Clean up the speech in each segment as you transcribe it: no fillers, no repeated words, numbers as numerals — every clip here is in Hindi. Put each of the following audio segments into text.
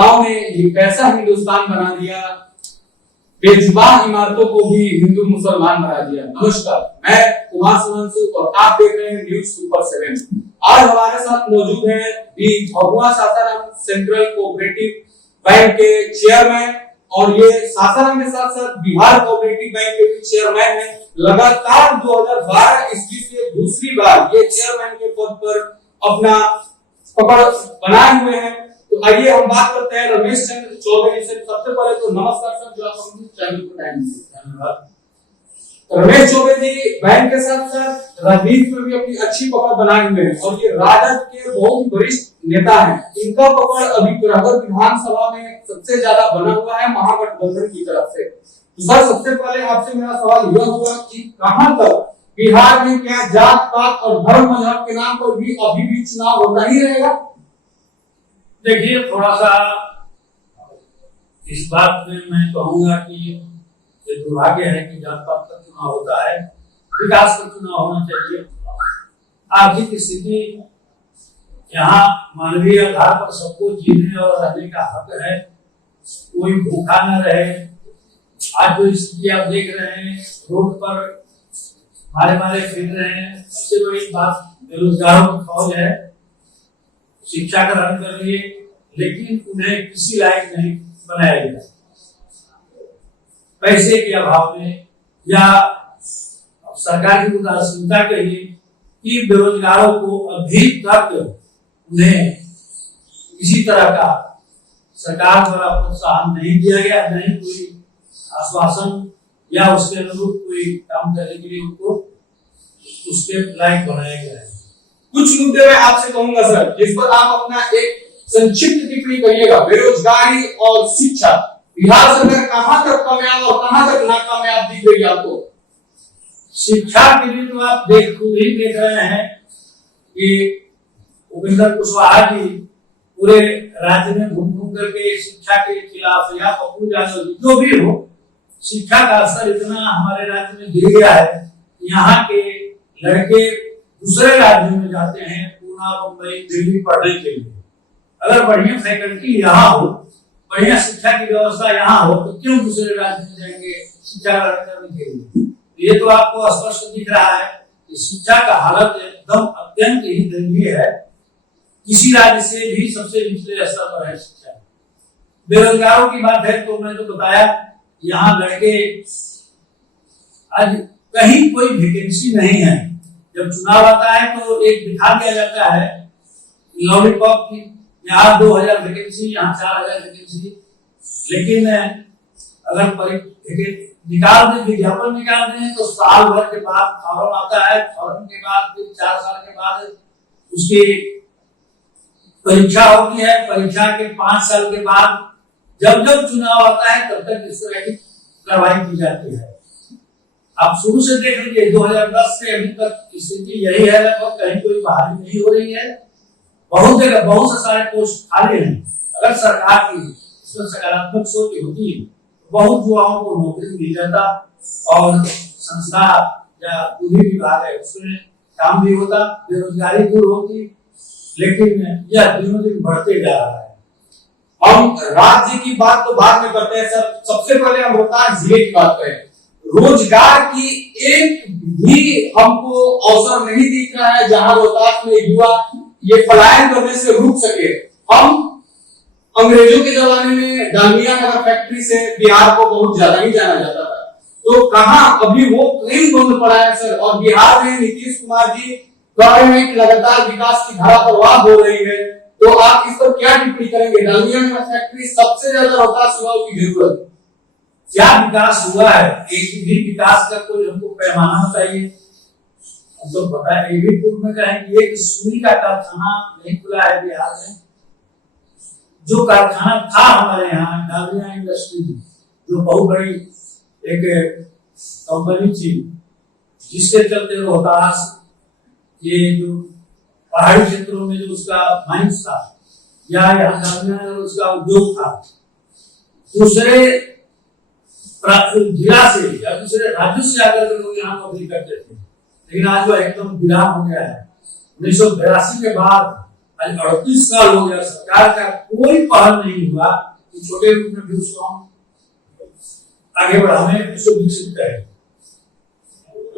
नेताओं ने एक ऐसा हिंदुस्तान बना दिया, बेजुबान इमारतों को भी हिंदू मुसलमान बना दिया। नमस्कार, मैं कुमार सुमंसु और आप देख रहे हैं न्यूज सुपर 7। आज हमारे साथ मौजूद हैं बी भगवा सासाराम सेंट्रल कोऑपरेटिव बैंक के चेयरमैन, और ये सासाराम के साथ साथ बिहार कोऑपरेटिव बैंक के भी चेयरमैन हैं। लगातार 2012 ईस्वी से दूसरी बार ये चेयरमैन के पद पर अपना पकड़ बनाए हुए हैं। तो आइए हम बात करते हैं रमेश चंद्र चौबे जी से। सबसे पहले तो नमस्कार सर, जो आप अपने चैनल को टाइम दिए, धन्यवाद। रमेश चौबे जी बैंक के साथ साथ राजनीति में भी अपनी अच्छी पकड़ बनाए हुए हैं और ये राजद के बहुत वरिष्ठ नेता हैं। इनका पकड़ अभी प्रहर विधानसभा में सबसे ज्यादा बना हुआ है महागठबंधन की तरफ से। तो सर, सबसे पहले आपसे मेरा सवाल यह होगा कि कहां तक बिहार में क्या जात पात और धर्म मजहब के नाम पर भी अभी भी चुनाव होता ही रहेगा? देखिए, थोड़ा सा इस बात में मैं कहूंगा कि ये दुर्भाग्य है कि जात पात का चुनाव होता है, विकास का चुनाव होना चाहिए। आर्थिक स्थिति यहाँ मानवीय आधार पर सबको जीने और रहने का हक है, कोई भूखा न रहे। आज जो स्थिति आप देख रहे हैं, रोड पर मारे मारे फिर रहे हैं, सबसे बड़ी बात बेरोजगारों की फौज है। शिक्षा ग्रहण कर लिए लेकिन उन्हें किसी लायक नहीं बनाया गया, पैसे के अभाव में या सरकार की उदासीनता के लिए कि बेरोजगारों को अभी तक उन्हें किसी तरह का सरकार द्वारा प्रोत्साहन नहीं दिया गया, नहीं कोई आश्वासन या उसके अनुरूप कोई काम करने के लिए उनको उसके लायक बनाया गया है। कुछ मुद्दे मैं आपसे कहूंगा सर, जिस पर आप अपना एक संक्षिप्त टिप्पणी करिएगा। बेरोजगारी और शिक्षा, बिहार सरकार कहां तक कामयाब और कहां तक नाकामयाब दिख रही है आपको? शिक्षा के लिए तो आप खुद ही देख रहे हैं कि उपेंद्र कुशवाहा जी पूरे राज्य में घूम घूम करके शिक्षा के खिलाफ या पप्पू यादव जो भी हो, शिक्षा का स्तर इतना हमारे राज्य में गिर गया है, यहाँ के लड़के दूसरे राज्यों में जाते हैं, पूना, मुंबई, दिल्ली पढ़ने के लिए। अगर बढ़िया फैकल्टी यहाँ हो, बढ़िया शिक्षा की व्यवस्था यहाँ हो, तो क्यों दूसरे राज्य में जाएंगे शिक्षा ग्रहण करने के लिए? ये तो आपको स्पष्ट दिख रहा है कि शिक्षा का हालत एकदम अत्यंत ही दयनीय है। किसी राज्य से भी सबसे निचले स्तर पर है शिक्षा। बेरोजगारों की बात है तो मैं तो बताया, यहाँ लड़के आज कहीं कोई वैकेंसी नहीं है। जब चुनाव आता है तो एक दिखा दिया जाता है लॉलीपॉप की, यहाँ 2000 वैकेंसी, यहाँ 4000 वैकेंसी, लेकिन अगर निकाल दे, विज्ञापन निकाल दें तो साल भर के बाद फॉर्म आता है, फॉर्म के बाद फिर 4 साल के बाद उसकी परीक्षा होती है, परीक्षा के 5 साल के बाद जब जब चुनाव आता है तब तक इस तरह की कार्रवाई की जाती है। आप शुरू से देख लीजिए, 2010 से अभी तक स्थिति यही है, लगभग कहीं कोई बहाली नहीं हो रही है। बहुत जगह बहुत से सारे पोस्ट खाली हैं। अगर सरकार की इसमें सकारात्मक सोच होती तो बहुत युवाओं को नौकरी मिल जाता और संस्था या जो भी विभाग है उसमें काम भी होता, बेरोजगारी दूर होती। लेकिन यह दिनों दिन बढ़ते जा रहा है। हम राज्य की बात तो बाद में करते हैं सर, सबसे पहले हम रोहतास जिले की बात करें। रोजगार की एक भी हमको अवसर नहीं दिख रहा है जहां रोहतास में युवा ये पलायन करने से रुक सके। हम अंग्रेजों के जमाने में डालमिया नगर फैक्ट्री से बिहार को बहुत ज्यादा ही जाना जाता था, तो कहां अभी वो कहीं बंद पड़ा है सर? और बिहार में नीतीश कुमार जी कह रहे हैं कि लगातार विकास की धारा प्रवाह हो रही है, तो आप इस पर क्या टिप्पणी करेंगे? डालमिया नगर फैक्ट्री सबसे ज्यादा रोहतास युवाओं की जरूरत, क्या विकास हुआ है? एक भी विकास का कोई हमको पैमाना चाहिए। हम तो पता है एबीपुर में कहेंगे एक सुई का कारखाना नहीं खुला है बिहार में। जो कारखाना था हमारे यहाँ डालमिया इंडस्ट्री, जो बहुत बड़ी एक कंपनी थी, जिसके चलते रोहतास ये जो पहाड़ी क्षेत्रों में जो उसका माइंस था या यहाँ डालमिया उसका उद्योग था, दूसरे जिला से या दूसरे राज्यों से आकर के लोग यहाँ नौकरी करते थे। लेकिन आज वो एकदम विराम हो गया है। 1982 के बाद आज 38 साल हो गया, सरकार का कोई पहल नहीं हुआ कि छोटे रूप में भी उसको हम आगे बढ़ाने, उसको विकसित करें।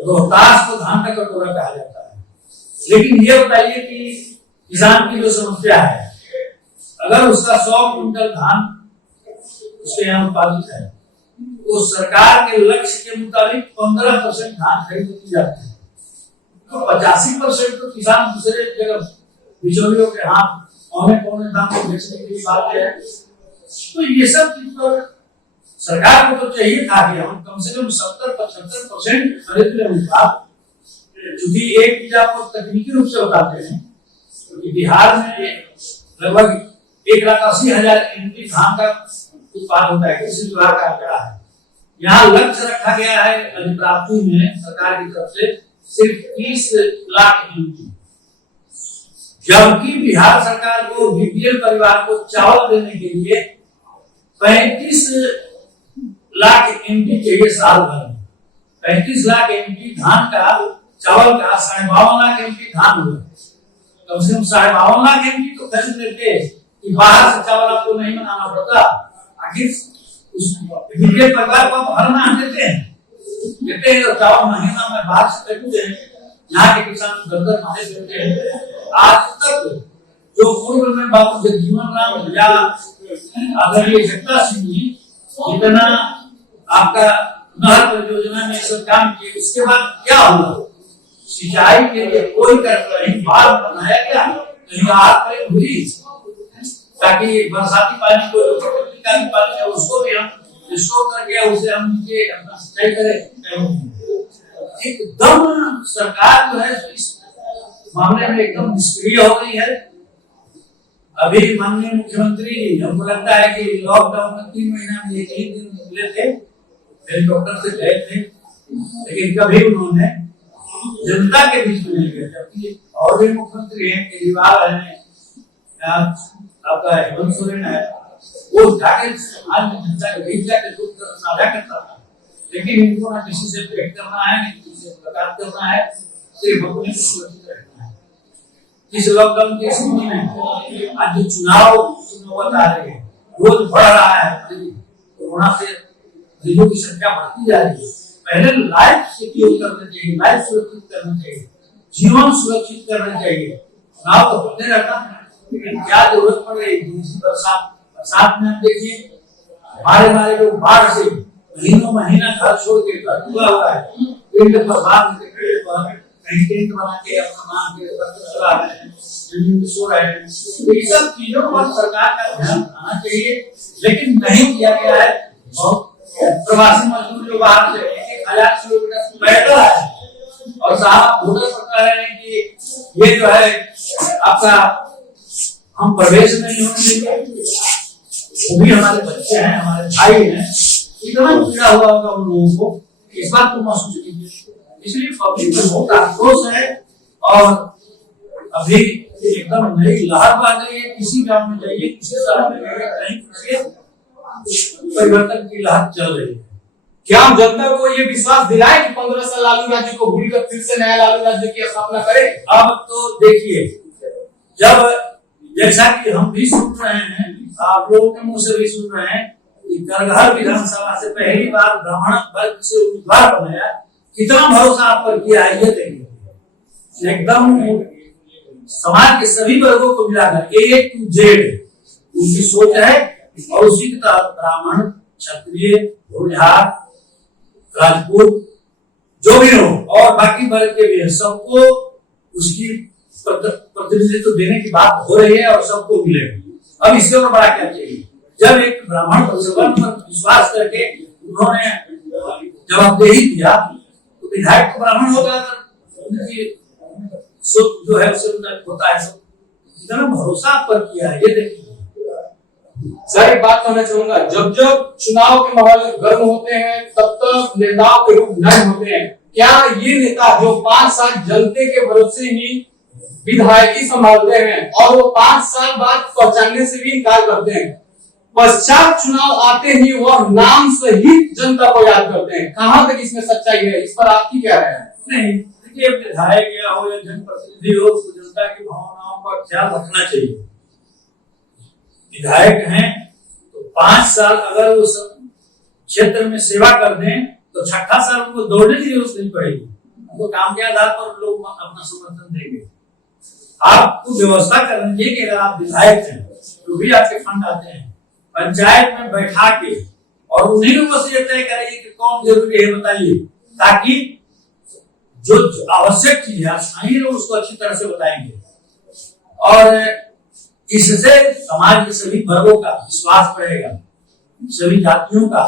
रोहतास को धान का कटोरा कहा जाता है, लेकिन ये बताइए कि किसान की जो समस्या है, अगर उसका 100 क्विंटल धान उसके यहाँ उत्पादित है तो सरकार के लक्ष्य के मुताबिक 15% धान खरीद की जाती है, तो 85% तो किसान दूसरे जगह बिचौलियों के हाथ पौने दाम को बेचने के लिए बात है। तो ये सब चीज पर सरकार को तो चाहिए था कि हम कम से कम 70-75% खरीद लें उत्पाद। क्योंकि एक चीज आपको तकनीकी रूप से बताते हैं कि बिहार में लगभग 1,80,000 एमटी धान का उत्पाद होता है, कृषि विभाग का आंकड़ा है। यहाँ लक्ष्य रखा गया है अधिप्राप्ति में सरकार की तरफ से सिर्फ 30 लाख एमटी, जबकि बिहार सरकार को बीपीएल परिवार को चावल देने के लिए 35 लाख एमटी चाहिए साल भर में। 35 लाख एमटी धान का, चावल का 52.5 लाख एमटी धान हुआ, कम से कम 52.5 लाख एमटी तो खरीद लेते कि बाहर से चावल आपको नहीं बनाना पड़ता। आखिर उस बीपीएल परिवार को आप हर माह देते हैं तो चावल महीना में बाहर से खरीदते हैं, यहाँ के किसान दर मारे देते हैं। आज तक जो पूर्व में बाबू जगजीवन राम या आदरणीय जगता सिंह जी जितना आपका नहर परियोजना में सब काम किए, उसके बाद क्या हुआ? सिंचाई के लिए कोई कहीं बाढ़ बनाया क्या, कहीं आग हुई ताकि बरसाती पानी को का पानी है उसको भी हम स्टोर करके उसे हम नीचे सिंचाई करें। एकदम सरकार जो है इस मामले में एकदम निष्क्रिय हो गई है। अभी माननीय मुख्यमंत्री, हमको लगता है कि लॉकडाउन में 3 महीना में 1 ही दिन निकले थे, हेलीकॉप्टर से गए थे, लेकिन कभी उन्होंने जनता के बीच में नहीं गए। जबकि और भी मुख्यमंत्री हैं, केजरीवाल है, आपका हेमंत सोरेन है, वो जाके समाज में जनता के बीच जाके दुख साझा करता था, लेकिन इनको ना किसी से भेंट करना है, ना किसी से मुलाकात करना है, सिर्फ अपने सुरक्षित रहना है। इस लॉकडाउन के स्थिति में आज जो चुनाव नौबत आ रही है, रोज बढ़ रहा है, कोरोना से मरीजों की संख्या बढ़ती जा रही है। पहले लाइफ सिक्योर करना चाहिए, लाइफ सुरक्षित करना चाहिए, जीवन सुरक्षित करना चाहिए। चुनाव तो होते रहता है, लेकिन क्या जरूरत पड़ रही है बरसात में? आप देखिए हमारे लोग बाढ़ से महीना घर छोड़ के घर हुआ हुआ है, पिंड पर बांध के कहीं टेंट बना के अपना मान के चला रहे हैं, जमीन में सो रहे हैं। तो ये सब चीजों पर सरकार का ध्यान आना चाहिए, लेकिन नहीं किया गया है। प्रवासी मजदूर जो बाहर से 1,000 किलोमीटर पैदल आए और साहब ऑर्डर करता है कि ये जो है आपका हम प्रवेश नहीं होने देंगे, वो भी हमारे बच्चे हैं, हमारे भाई हैं, इतना पीड़ा हुआ होगा उन लोगों को, इस बात को महसूस कीजिए। इसलिए पब्लिक में बहुत आक्रोश है और अभी एकदम नई लहर आ गई है। किसी गांव में जाइए, किसी शहर में जाइए, कहीं परिवर्तन की लहर चल रही है। क्या हम जनता को ये विश्वास दिलाएं कि 15 साल लालू राज्य को भूलकर फिर से नया लालू राज्य की स्थापना करें? अब तो देखिए, जब जैसा कि हम भी सुन रहे हैं, आप लोगों के मुंह से भी सुन रहे हैं कि करगहर विधानसभा से पहली बार ब्राह्मण वर्ग से उम्मीदवार बनाया, कितना भरोसा आप पर किया है ये देखिए। एकदम समाज के सभी वर्गों को मिलाकर A to Z उनकी सोच है और उसी के तहत ब्राह्मण, क्षत्रिय, भूमिहार, राजपूत जो भी हो और बाकी वर्ग के भी है, सबको उसकी प्रतिनिधित्व देने की बात हो रही है और सबको मिलेगी। अब इससे और बड़ा क्या चाहिए? जब एक ब्राह्मण पर विश्वास करके उन्होंने जवाबदेही दिया तो विधायक तो ब्राह्मण होगा, जो है उसे होता है। कितना भरोसा आप पर किया है ये देखिए। सर एक बात कहना चाहूंगा, जब जब चुनाव के माहौल गर्म होते हैं तब तक नेताओं के रूप नर्म होते हैं। क्या ये नेता जो 5 साल जनता के भरोसे ही विधायकी संभालते हैं और वो 5 साल बाद पहचानने से भी इनकार करते हैं, पश्चात चुनाव आते ही वह नाम सहित जनता को याद करते हैं, कहां तक इसमें सच्चाई है? इस पर आपकी क्या राय है? नहीं, के विधायक या हो या जनप्रतिनिधि हो, तो जनता की भावनाओं का ख्याल रखना चाहिए। विधायक हैं तो 5 साल अगर उस क्षेत्र में सेवा कर दें तो 6ठा साल उनको दौड़ने की जरूरत नहीं पड़ेगी, उनको काम के आधार पर लोग अपना समर्थन देंगे। आपको व्यवस्था करनी चाहिए कि अगर आप विधायक हैं तो भी आपके फंड आते हैं, पंचायत में बैठा के और उन्हीं लोगों से तय करिए कि कौन जरूरी है बताइए, ताकि जो आवश्यक चीज है स्थानीय लोग उसको अच्छी तरह से बताएंगे और इससे समाज के सभी वर्गों का विश्वास बढ़ेगा, सभी जातियों का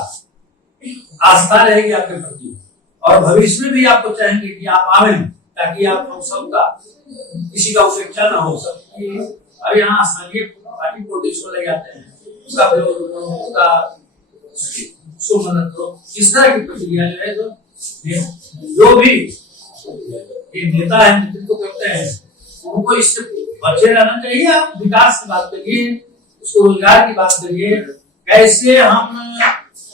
आस्था रहेगी आपके प्रति और भविष्य में भी आपको चाहेंगे कि आप आवें, ताकि आप हम सबका किसी का उपेक्षा ना हो सकती। अब यहाँ स्थानीय पार्टी पॉलिटिक्स को ले जाते हैं, उसका उसका मदद करो, इस तरह की प्रक्रिया जो है जो भी नेता है नेतृत्व करते हैं उनको इससे बचे रहना चाहिए। आप विकास की बात करिए, उसको रोजगार की बात करिए, कैसे हम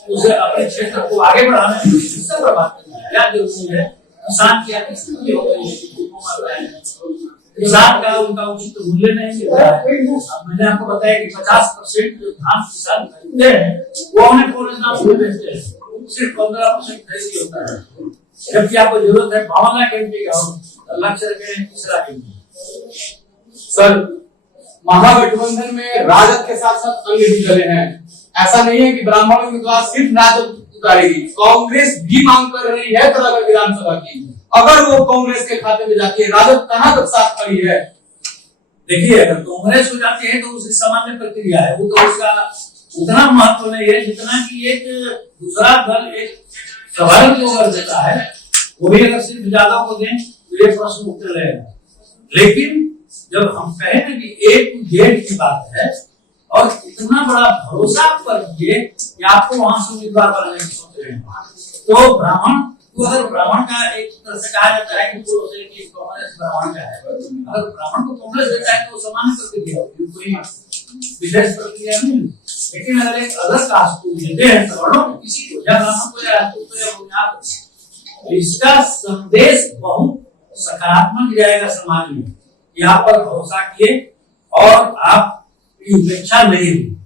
उसे अपने क्षेत्र को आगे बढ़ाने की बात करिए, क्या जरूरी है। किसान की आर्थिक स्थिति हो गई है, किसान का उनका उचित मूल्य नहीं मिल रहा है। अब मैंने आपको बताया कि 50% जो धान किसान खरीदते हैं वो उन्हें पूरे बेचते हैं, सिर्फ 15% खरीदी होता है, जबकि आपको जरूरत है 52 लाख एमपी का लक्ष्य रखें 30 लाख एमपी। सर, महागठबंधन में राजद के साथ साथ अन्य भी दलें हैं, ऐसा नहीं है कि ब्राह्मण उम्मीदवार सिर्फ राजद उतारेगी, कांग्रेस भी मांग कर रही है तरागढ़ विधानसभा की। अगर वो कांग्रेस के खाते में जाती है, राजद कहां तक साथ खड़ी है? देखिए, अगर कांग्रेस हो जाती है तो उसकी सामान्य प्रक्रिया है, वो तो उसका उतना महत्व नहीं है जितना कि एक दूसरा दल एक सवाल को अगर देता है, वो भी अगर सिर्फ यादव को दें तो ये प्रश्न उठते रहेगा। लेकिन जब हम कहें ना कि एक गेट की बात है और इतना बड़ा भरोसा पर कि आपको वहां से उम्मीदवार बनाने की सोच रहे हैं, तो ब्राह्मण तो अगर ब्राह्मण का एक तरह से कहा जाता है कि कांग्रेस ब्राह्मण का है, अगर ब्राह्मण को कांग्रेस देता है तो सामान्य प्रक्रिया होगी, कोई विशेष प्रक्रिया नहीं। लेकिन अगर एक अलग कास्ट को देते हैं सवर्णों को, किसी को या ब्राह्मण को या राजपूत को या बुनियाद को, इसका संदेश बहुत सकारात्मक जाएगा समाज में कि आप पर भरोसा किए और आपकी उपेक्षा नहीं हुई।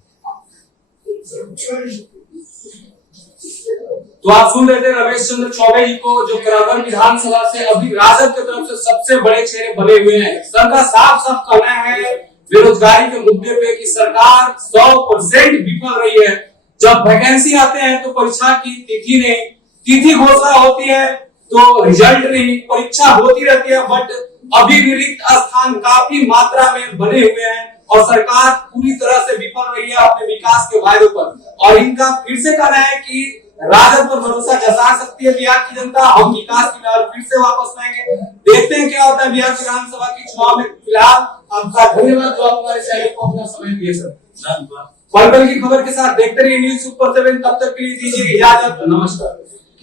तो आप सुन रहे थे रमेश चंद्र चौबे जी को, जो तरागढ़ विधानसभा से अभी राजद की तरफ से सबसे बड़े चेहरे बने हुए हैं। सर का साफ साफ कहना है बेरोजगारी के मुद्दे पे कि सरकार 100% विफल रही है। जब वैकेंसी आते हैं तो परीक्षा की तिथि नहीं, तिथि घोषणा होती है तो रिजल्ट नहीं, परीक्षा होती रहती है, बट अभी भी रिक्त स्थान काफी मात्रा में बने हुए हैं और सरकार पूरी तरह से विफल रही है अपने विकास के वायदों पर। और इनका फिर से कहना है कि राजद पर भरोसा जता सकती है बिहार की जनता, हम विकास की लहर फिर से वापस लाएंगे। देखते हैं क्या होता है बिहार विधानसभा की चुनाव में। फिलहाल आपका धन्यवाद जो आप हमारे चैनल को अपना समय दिए सर। पल पल की खबर के साथ देखते रहिए न्यूज़ सुपर 7। तब तक के लिए दीजिए इजाजत, नमस्कार।